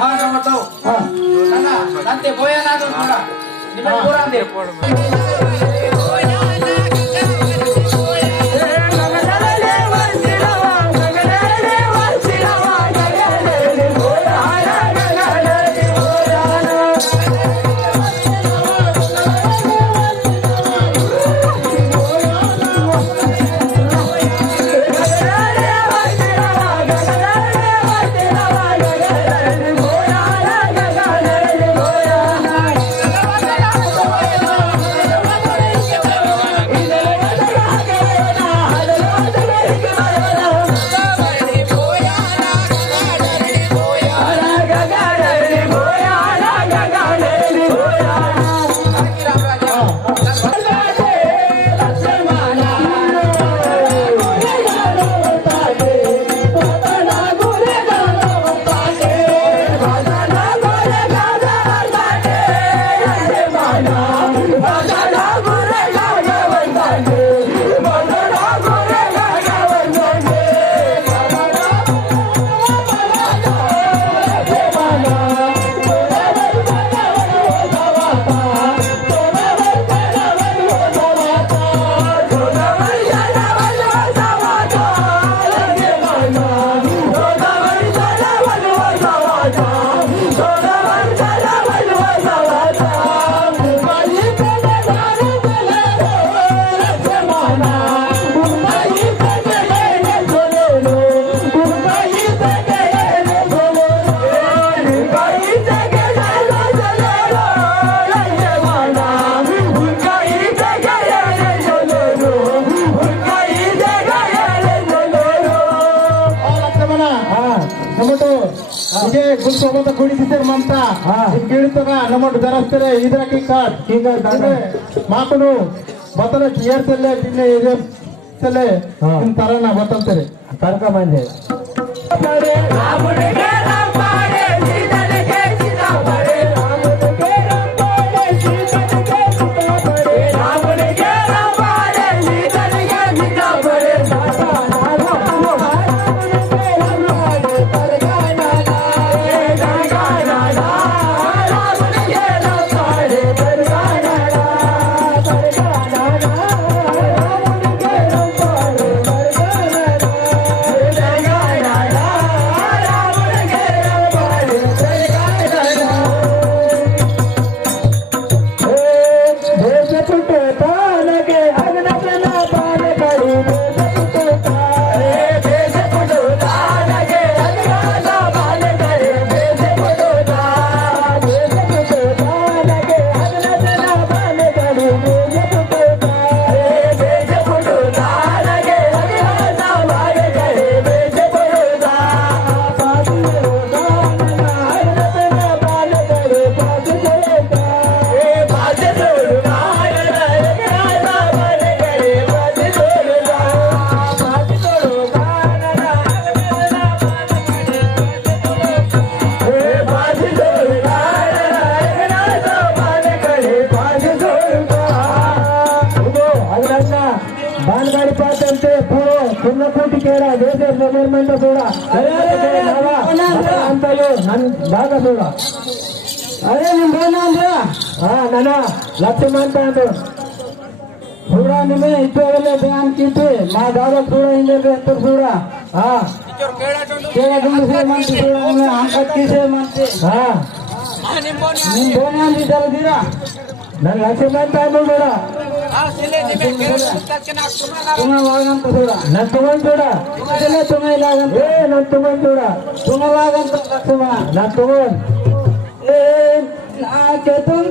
ಹಾ ನಮ್ಮ ತಾವು ನಂತೆ ಬೋಯನಾದ ಕೂಡ ನಿಮ್ಮ ಪೂರ ಅಂದೆ सोबत कोणी दिसेल म्हणता गिळतो का नमोट जरास्tere ಇದ್ರಾಕಿ ಕಾಟ್ ಹಿಂಗ ಮಾಕನು ಬತ್ತಲ ಟಿಯರ್ ಸೆಲ್ಲೆ ತಿನ್ನೆ ಇದೆ ಸೆಲ್ಲೆ ಇನ್ ತರನ ಬತ್ತಂತಾರೆ ತರಕ ಬಂದೆ ರಾಮನಿಗೆ ರಾಮಪಾಡೆ ಸೀತನಿಗೆ ಸೀತಾಪಡೆ ರಾಮನಿಗೆ ರಾಮಪಾಡೆ ಸೀತನಿಗೆ ಸೀತಾಪಡೆ ರಾಮನಿಗೆ ರಾಮಪಾಡೆ ಸೀತನಿಗೆ ಸೀತಾಪಡೆ बालगाड़ी पास चलते पूरा पूर्ण कोटि केरा देश गवर्नमेंट सोड़ा ಅಂತ ನನ್ ಭಾಗ सोड़ा अरे ನಿಮ್ ಬೋನ ಅಂದ್ರೆ ನನ್ನ ಲಕ್ಷ್ಮಣ ಅಂತ ಅಂದ್ರು सोड़ा ನಿಮೆ ಇತ್ತೋಲೆ ಬ್ಯಾನ್ ಕಿಂತೆ ಮಾ ದಾದ सोड़ा ಹಿಂದೆ ಅಂತ सोड़ा केरा गुंड से मानते सोड़ा में अंकत किसे मानते ನಿಮ್ ಬೋನ ಅಂದ್ರೆ ಜಲ್ದಿರಾ ನನ್ನ ಲಕ್ಷ್ಮಣ ಅಂತ ಅಂದ್ರು सोड़ा तुम्हें वागंत थोड़ा न तुम्हें थोड़ा चले तुम्हें लागंत न तुम्हें थोड़ा तुम्हें वागंत लक्ष्मण न तुम्हें ना के तुम